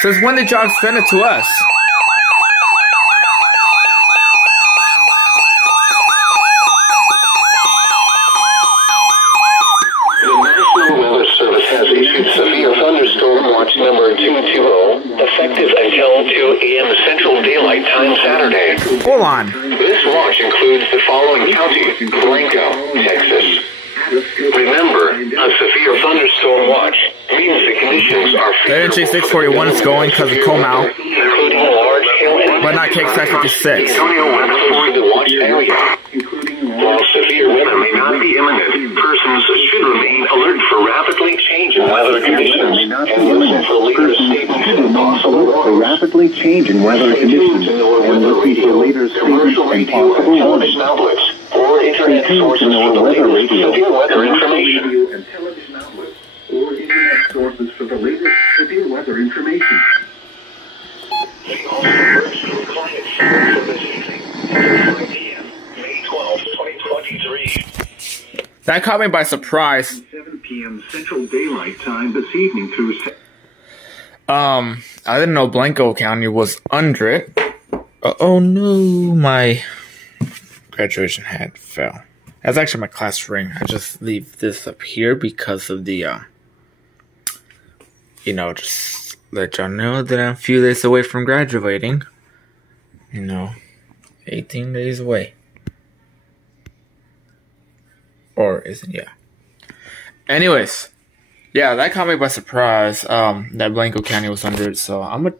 Since when did y'all extend it to us? Severe thunderstorm watch number 220, effective until 2 a.m. Central Daylight Time Saturday. Hold on. This watch includes the following counties: Blanco, Texas. Remember, a severe thunderstorm watch means the conditions are favorable. The NJ 641 is going because of Comau, including large hail and but not KXI 56. for the watch area. While severe weather may not be imminent, persons should remain alert for rapidly changing weather conditions and listen for leaders' statements and possible warnings. Rapidly changing weather conditions and listen for leaders' statements and possible warnings. Outlets or internet sources for the latest severe weather information. And television outlets or internet sources for the latest severe weather information. We also urge you clients for this evening at 5 p.m. May 12, 2023. That caught me by surprise. 7 p.m. Central Daylight Time this evening through... I didn't know Blanco County was under it. Oh no, my graduation hat fell. That's actually my class ring. I just leave this up here because of the, just let y'all know that I'm a few days away from graduating. 18 days away. Or isn't, yeah. Anyways, yeah, that caught me by surprise, that Blanco County was under it, so I'm gonna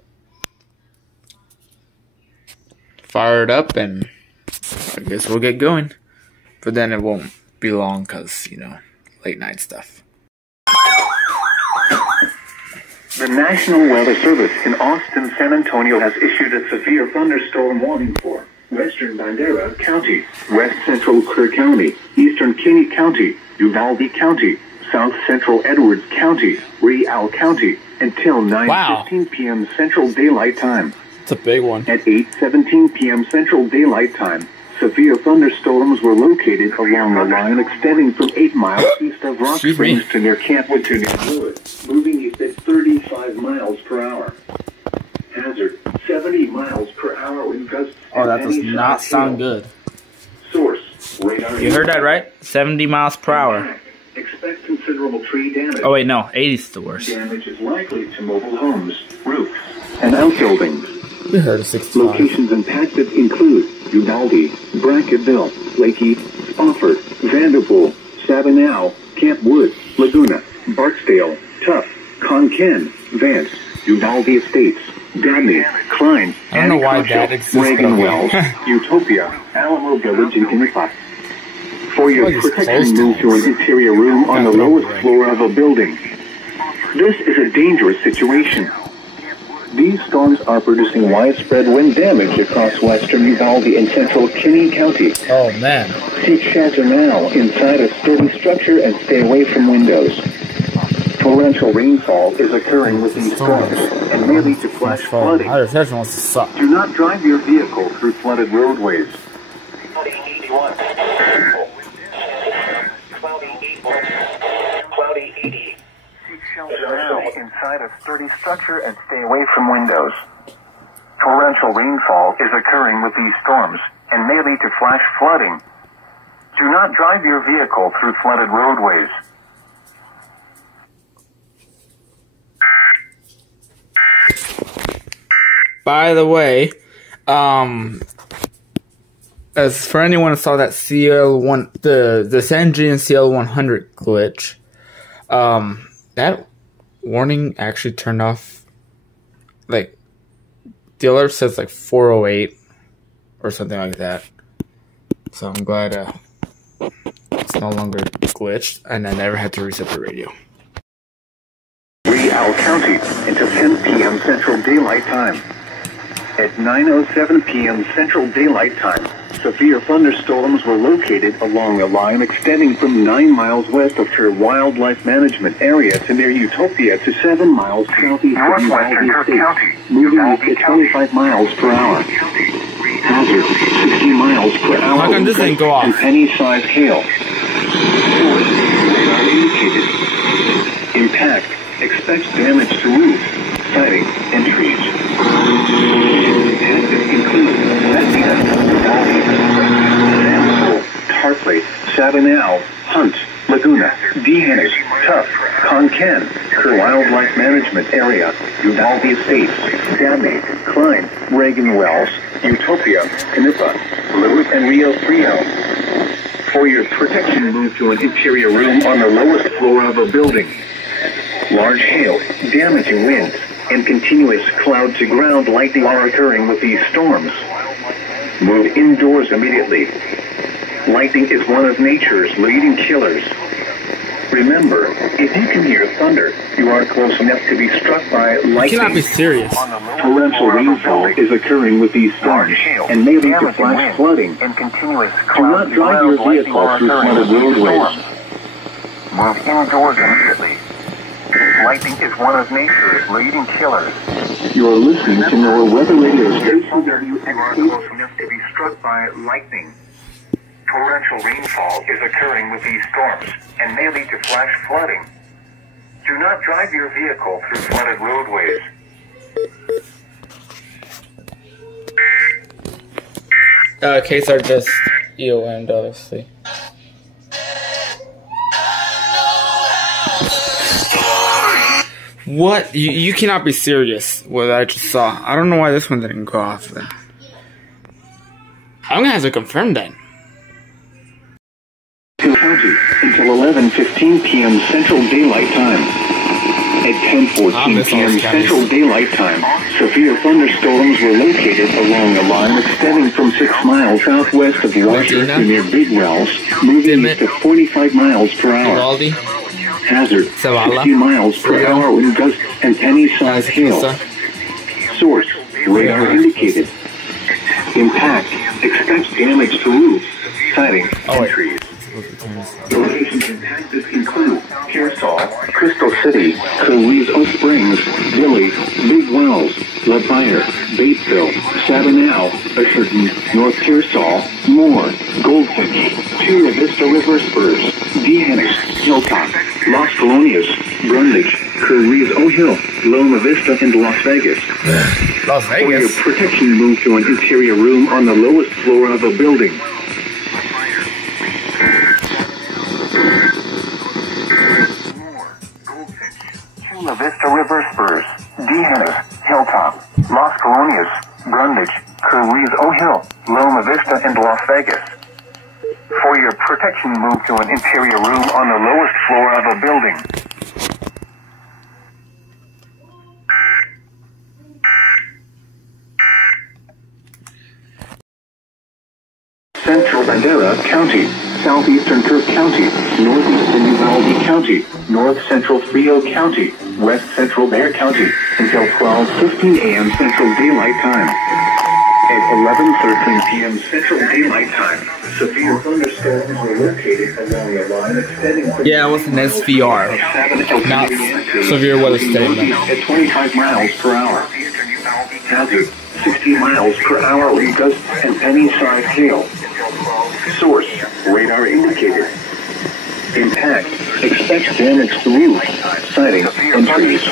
fire it up and I guess we'll get going. But then it won't be long because, late night stuff. The National Weather Service in Austin, San Antonio has issued a severe thunderstorm warning for Western Bandera County, West Central Kerr County, Eastern Kinney County, Uvalde County, South Central Edwards County, Real County, until 9:15 p.m. Central Daylight Time. It's a big one. At 8:17 p.m. Central Daylight Time, severe thunderstorms were located along a line extending from 8 miles east of Rock Springs to near Kentwood to near Fluid, moving east at 35 miles per hour. Hazard, 70 miles per hour with gusts. Oh, that does not sound good. Source, radar. You heard that right? 70 miles per hour. Expect considerable tree damage. Oh wait, no, 80 is the worst. Damage is likely to mobile homes, roofs, and outbuildings. We heard of 65. Locations impacted include Uvalde, Brackettville, Lakey, Spofford, Vanderpool, Sabinal, Camp Wood, Laguna, Barksdale, Tuff, Conken, Vance, Uvalde Estates, Dabney, Klein, I don't know why that exists. Reagan Wells, Utopia, Alamo Village, and Kennecott. For your protection, move to an interior room on the lowest floor of a building. This is a dangerous situation. These storms are producing widespread wind damage across western Uvalde and central Kinney County. Oh man. Seek shelter now inside a sturdy structure and stay away from windows. Torrential rainfall is occurring with these storms and may lead to flash flooding. Our reception wants to suck. Do not drive your vehicle through flooded roadways. Cloudy 80. Seek shelter now inside a sturdy structure and stay away from windows. Torrential rainfall is occurring with these storms and may lead to flash flooding. Do not drive your vehicle through flooded roadways. By the way, as for anyone who saw that CL1, the Sanji and CL100 glitch, that warning actually turned off. Like, the alert says like 408 or something like that. So I'm glad it's no longer glitched, and I never had to reset the radio. Real County until 10 p.m. Central Daylight Time. At 9:07 p.m. Central Daylight Time, severe thunderstorms were located along a line extending from 9 miles west of Kerr Wildlife Management Area to near Utopia to 7 miles southeast of Uvalde Estates, moving at 25 miles per hour. Hazard, 60 miles per hour. How come this didn't go off? And penny-sized hail. Source, radar indicated. Impact, expect damage to roofs, sighting, entries. Tactics include Medina, Valley, Sample, Tarpley, Sabinal, Hunt, Laguna, Dehanis, Tuff, Concan, Kerr Wildlife Management Area, Uvalde Estates, Dabney, Klein, Reagan Wells, Utopia, Canipa, Lewis and Rio Frio. For your protection, move to an interior room on the lowest floor of a building. Large hail, damaging winds, and continuous cloud-to-ground lightning are occurring with these storms. Move indoors immediately. Lightning is one of nature's leading killers. Remember, if you can hear thunder, you are close enough to be struck by lightning. You cannot be serious. Torrential rainfall is occurring with these storms and may lead to flash flooding. Do not drive your vehicle through flooded roadways. Move indoors immediately. Lightning is one of nature's leading killers. You are listening to NOAA Weather Radio Station WXT. You are close enough to be struck by lightning. Torrential rainfall is occurring with these storms and may lead to flash flooding. Do not drive your vehicle through flooded roadways. Case are just EOM, obviously. What? You cannot be serious. What I just saw. I don't know why this one didn't go off then. I'm gonna have to confirm that. County until 11:15 p.m. Central Daylight Time. At 10:14 p.m. Central Daylight Time, severe thunderstorms were located along a line extending from 6 miles southwest of Washington near Big Wells, moving to 45 miles per hour. Hazard, 60 miles per hour with gusts and penny-sized hail. Source, radar indicated. Impact, expect damage to roofs, siding, and trees. Locations impacted include Pearsall, Crystal City, Carrizo Springs, Dilley, Big Wells, LaFire, Batesville, Sabinal, Asherton, North Pearsall, Moore, Goldfinch, Chula Vista River Spurs, Dehanis, Hilltop, Las Colonias, Brundage, Carrizo Hill, Loma Vista, and Las Vegas. Las For your Vegas. protection, move to an interior room on the lowest floor of a building. Chula Vista River Spurs, Dehanis, Hilltop, Las Colonias, Brundage, Carrizo Hill, Loma Vista, and Las Vegas. For your protection, move to an interior room on the lowest floor of a building. Central Bandera County, Southeastern Cook County, Northeastern Uvalde County, North Central Frio County, West Central Bexar County, until 12:15 a.m. Central Daylight Time. At 11:13 p.m. Central Daylight Time, severe thunderstorms were located along a line extending from... Yeah, it was an SVR, not severe weather statement. At 25 miles per hour. Hazard, 60 miles per hour with gusts and penny-sized hail. Source, radar indicated. Impact, expect damage to roof, siding, and trees.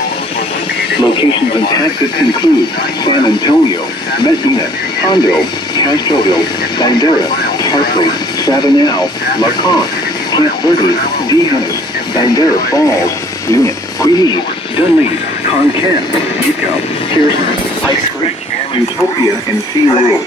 Locations and tactics include San Antonio, Medina, Hondo, Castroville, Bandera, Tarpley, Sabinal, LaConte, Camp Verde, Dehanis, Bandera Falls, Unit, Queehee, Dunleavy, Concan, Yucca, Pearson, Pike Creek, Utopia, and SeaWorld.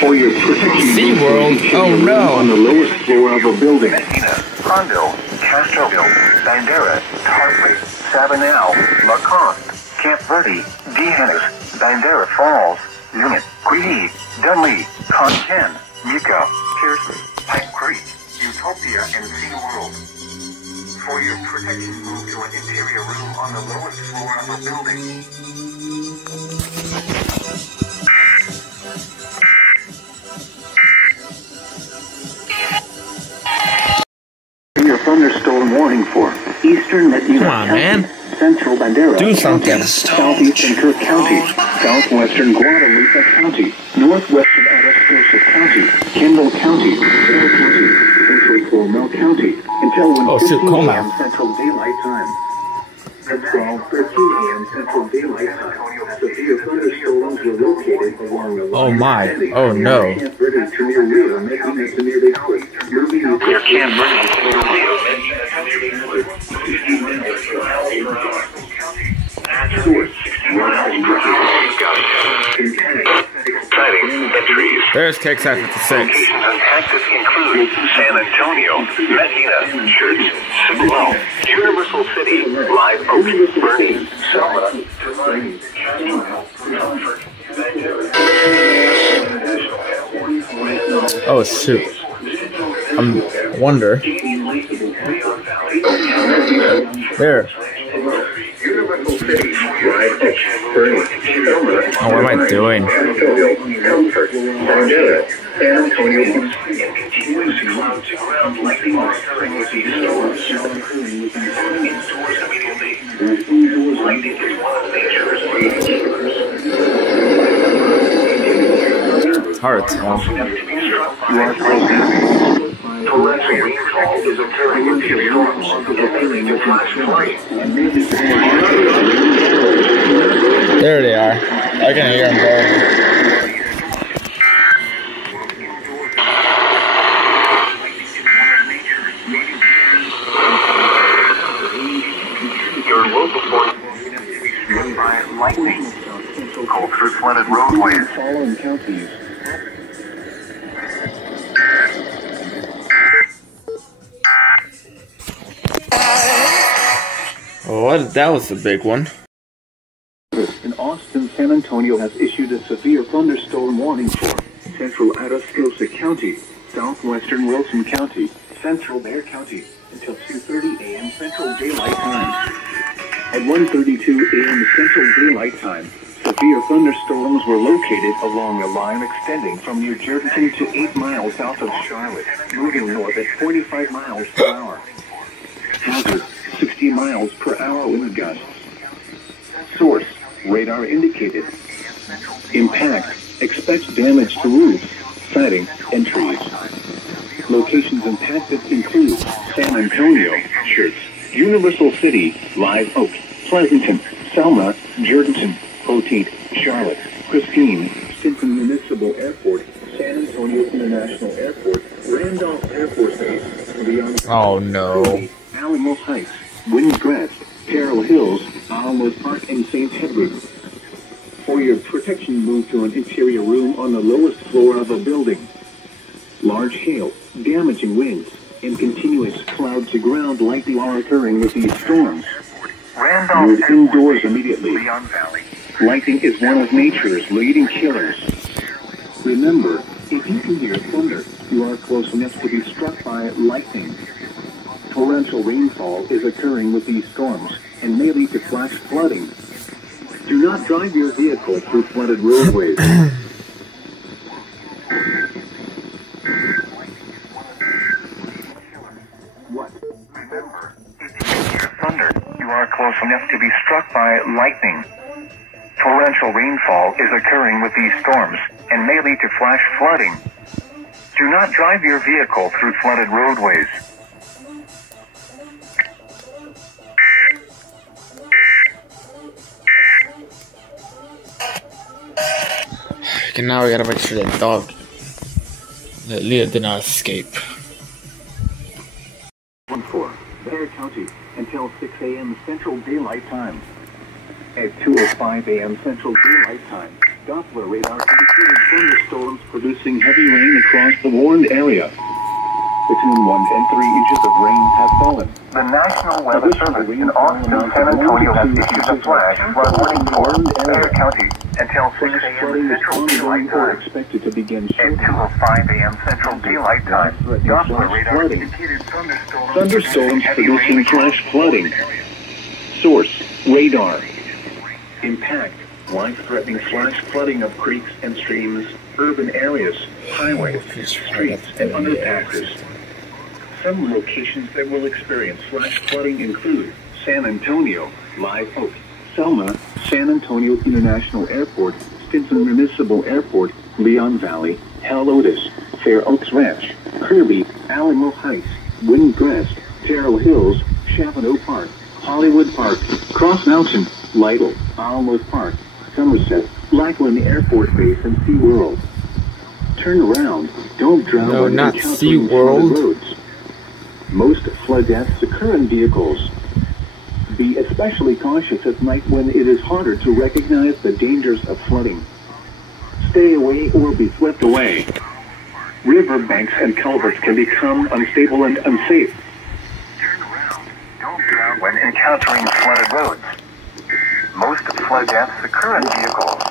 For your protection, SeaWorld? Oh no! On the lowest floor of a building. Medina, Hondo, Castroville, Bandera, Tarpley, Sabinal, LaConte, Camp Verde, Dehanis, Bandera Falls, Unit, Queehee, Dunleavy, Concan, Yucca, Pearson, Pike Creek, Utopia, and SeaWorld. For your protection, move to an interior room on the lowest floor of a building. Your thunderstorm warning for Eastern Medina Come on, County, man. Central Bandera, Do something. Southeastern Cook County, Southwestern Guadalupe County, Northwestern Atascosa County, Kendall County, Bell County, Central Comal County, until 1:15 Comal. a.m. Central Daylight Time. At 12:13 a.m. Central Daylight Time, severe thunderstorms were located along the line. Oh my! Oh no! Camp Verde to near Rio, making it to near Bigfoot. Moving Near Camp Verde to near Rio, making it to near Bigfoot. 15 minutes per hour. source. 60 miles per hour. Exciting entries. There's KXI 56. Locations in Texas include San Antonio, Medina, Church, Cibolo, Universal City, Live Oak, Bernie, Selma, Tulane, Oh shoot! Wonder. There. Universal City, Live Oak, Bernie, Selma. Oh, what am I doing? Comfort, Margetta, San Antonio. Hard to tell. There they are. I can hear them going. Your local force by lightning. Cold through flooded roadways. Following counties. Oh, that was a big one. In Austin, San Antonio has issued a severe thunderstorm warning for central Atascosa County, southwestern Wilson County, central Bexar County until 2:30 a.m. Central Daylight Time. At 1:32 a.m. Central Daylight Time, severe thunderstorms were located along a line extending from New Jersey to 8 miles south of Charlotte, moving north at 45 miles per hour. Hazard, 60 miles per hour wind gusts. Source, radar indicated. Impact, expect damage to roofs, siding, and trees. Locations impacted include San Antonio, Church, Universal City, Live Oak, Pleasanton, Selma, Jordanton, Poteet, Charlotte, Christine, Stinson Municipal Airport, San Antonio International Airport, Randolph Air Force Base, beyond Oh no. Alamo Heights, Windcrest, Terrell Hills, Alamo Park, and St. Edward. For your protection, move to an interior room on the lowest floor of a building. Large hail, damaging winds, and continuous cloud-to-ground lightning are occurring with these storms. Move indoors immediately. Lightning is one of nature's leading killers. Remember, if you can hear thunder, you are close enough to be struck by lightning. Torrential rainfall is occurring with these storms and may lead to flash flooding. Do not drive your vehicle through flooded roadways. What? Remember, if you can hear thunder, you are close enough to be struck by lightning. Torrential rainfall is occurring with these storms and may lead to flash flooding. Do not drive your vehicle through flooded roadways. Okay, now we gotta make sure that Leah did not escape. 1-4, Bexar County, until 6 a.m. Central Daylight Time. At 2:05 a.m. Central Daylight Time, Doppler radar indicated thunderstorms producing heavy rain across the warned area. Between 1 and 3 inches of rain have fallen. The National Weather Service in Austin, San Antonio has issued a flash flood warning for Bexar County until 6 a.m. Central Daylight Time. Expected to begin At 2:05 a.m. Central Daylight Time, Doppler radar indicated thunderstorms producing flash flooding. Source, radar. Impact, life-threatening flash flooding of creeks and streams, urban areas, highways, streets, and underpasses. Some locations that will experience flash flooding include San Antonio, Live Oak, Selma, San Antonio International Airport, Stinson Municipal Airport, Leon Valley, Helotes, Fair Oaks Ranch, Kirby, Alamo Heights, Windcrest, Terrell Hills, Chavano Park, Hollywood Park, Cross Mountain, Lytle, Alamos Park, Somerset, Lackland Air Force Base, and SeaWorld. Turn around. Don't drown No, when not encountering SeaWorld. flooded roads. Most flood deaths occur in vehicles. Be especially cautious at night when it is harder to recognize the dangers of flooding. Stay away or be swept away. River banks and culverts can become unstable and unsafe. Turn around. Don't drown when encountering flooded roads. Most flood deaths occur in vehicles.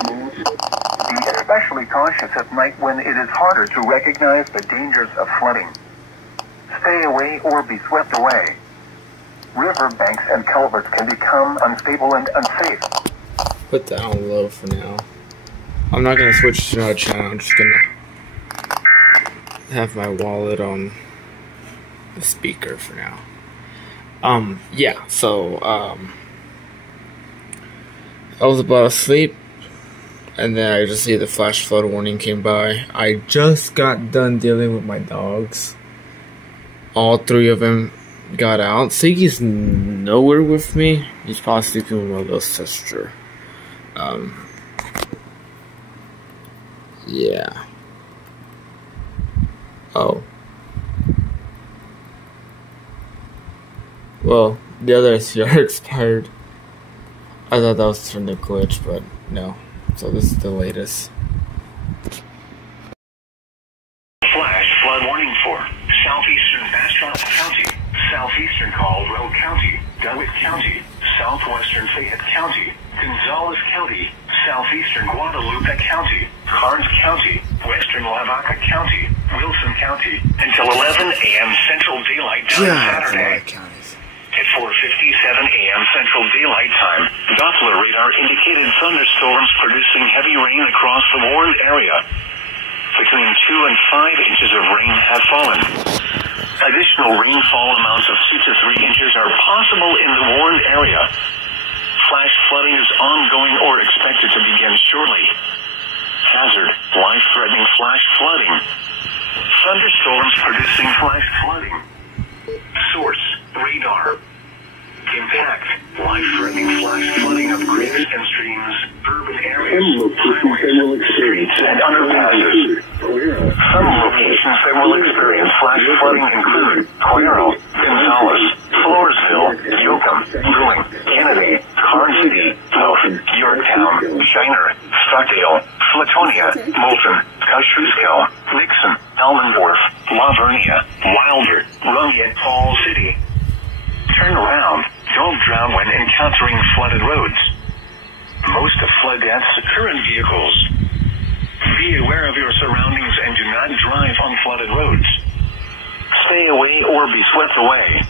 Be especially cautious at night when it is harder to recognize the dangers of flooding. Stay away or be swept away. River banks and culverts can become unstable and unsafe. Put that on low for now. I'm not gonna switch to another channel. I'm just gonna have my wallet on the speaker for now. Yeah. So I was about to sleep, and then I just see the flash flood warning came by. I just got done dealing with my dogs. All three of them got out. Siggy's nowhere with me. He's probably sleeping with my little sister. Yeah. Oh. Well, the other SCR expired. I thought that was from the glitch, but no. So this is the latest. Flash flood warning for southeastern Bastrop County, southeastern Colorado County, DeWitt County, southwestern Fayette County, Gonzales County, southeastern Guadalupe County, Karnes County, western Lavaca County, Wilson County, until 11 a.m. Central Daylight Time Saturday. At 4:57 a.m. Central Daylight Time, Doppler radar indicated thunderstorms producing heavy rain across the warned area. Between 2 and 5 inches of rain have fallen. Additional rainfall amounts of 2 to 3 inches are possible in the warned area. Flash flooding is ongoing or expected to begin shortly. Hazard, life-threatening flash flooding. Thunderstorms producing flash flooding. Source, radar. Impact, life-threatening flash flooding of creeks and streams, urban areas, highways, streets, and underpasses. Some locations that will experience flash flooding include Cuero, Gonzales, Floresville, Yoakum, Bruin, Kennedy, Karnes City, Milton, Yorktown, Shiner, Stockdale, Flatonia, Moulton, Kosciuszko, Nixon, Elmendorf, La Vernia, Wilder, Runyon, Falls City. Turn around. Don't drown when encountering flooded roads. Most of flood deaths occur in vehicles. Be aware of your surroundings and do not drive on flooded roads. Stay away or be swept away.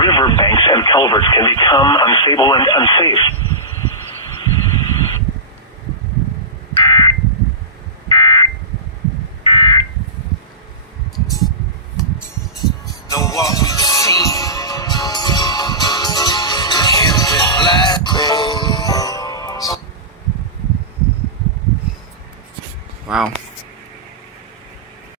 River banks and culverts can become unstable and unsafe. Know what we see. Wow.